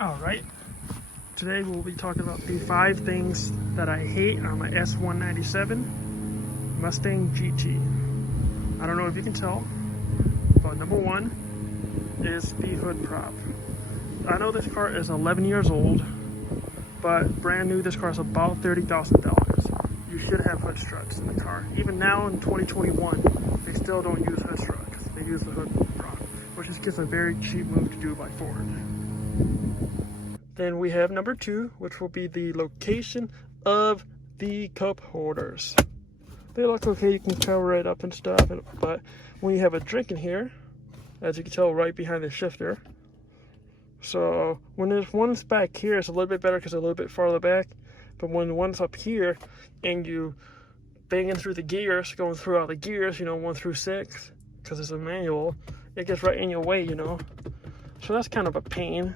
Alright, today we'll be talking about the 5 things that I hate on my S197 Mustang GT. I don't know if you can tell, but number 1 is the hood prop. I know this car is 11 years old, but brand new this car is about $30,000. You should have hood struts in the car. Even now in 2021, they still don't use hood struts. They use the hood prop, which is just a very cheap move to do by Ford. Then we have number 2, which will be the location of the cup holders. They look okay, you can cover it up and stuff, but when you have a drink in here, as you can tell right behind the shifter, so when there's one's back here, it's a little bit better because it's a little bit farther back, but when one's up here and you banging through the gears, going through all the gears, 1 through 6, because it's a manual, it gets right in your way, So that's kind of a pain.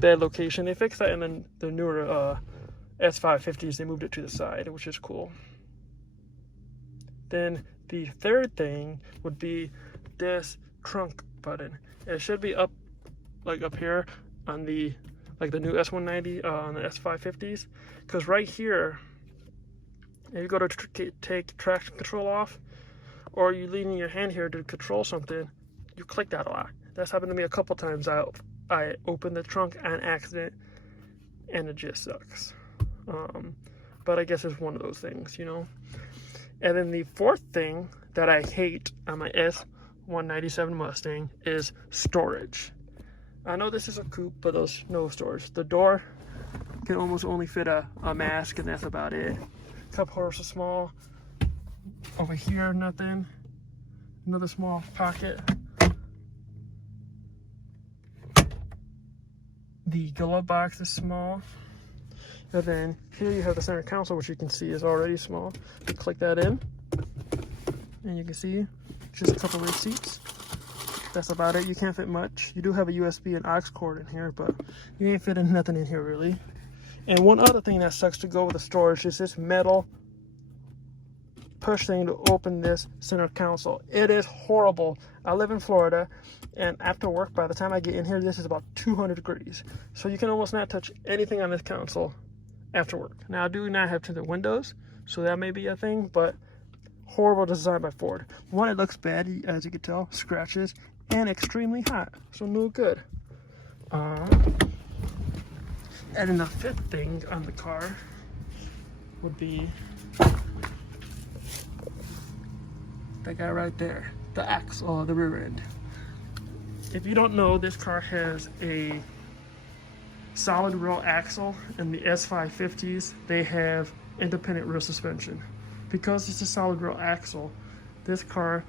Bad location. They fixed that in the newer S550s. They moved it to the side, which is cool. Then the third thing would be this trunk button. It should be up, like up here on the new S190 on the S550s, because right here, if you go to take traction control off, or you leaning your hand here to control something, you click that a lot. That's happened to me a couple times. I opened the trunk on accident, and it just sucks. But I guess it's one of those things, And then the fourth thing that I hate on my S197 Mustang is storage. I know this is a coupe, but there's no storage. The door can almost only fit a mask, and that's about it. Cup holders are small. Over here, nothing. Another small pocket. The glove box is small, and then here you have the center console, which you can see is already small. You click that in, and you can see just a couple of seats. That's about it. You can't fit much. You do have a USB and aux cord in here, but you ain't fitting nothing in here really. And one other thing that sucks to go with the storage is this metal push thing to open this center console. It is horrible. I live in Florida, and after work, by the time I get in here, this is about 200 degrees. So you can almost not touch anything on this console after work. Now, I do not have tinted windows, so that may be a thing, but horrible design by Ford. One, it looks bad, as you can tell, scratches, and extremely hot, so no good. And then the fifth thing on the car would be that guy right there, the axle, the rear end. If you don't know, this car has a solid rail axle. In the S550s, they have independent rear suspension. Because it's a solid rail axle, this car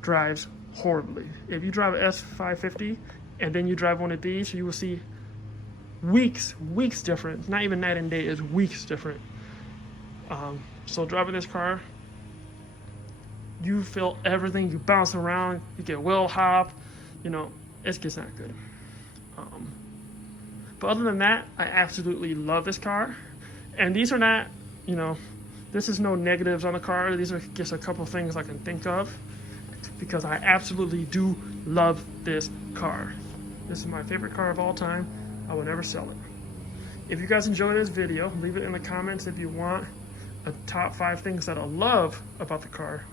drives horribly. If you drive an S550 and then you drive one of these, you will see weeks different. Not even night and day, it's weeks different. So driving this car, you feel everything, you bounce around, you get wheel hop, it's just not good. But other than that, I absolutely love this car. And these are not, this is no negatives on the car. These are just a couple things I can think of, because I absolutely do love this car. This is my favorite car of all time. I will never sell it. If you guys enjoyed this video, leave it in the comments if you want a top 5 things that I love about the car.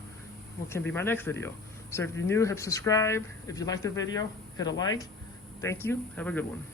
What can be my next video. So if you're new, hit subscribe. If you liked the video, hit a like. Thank you. Have a good one.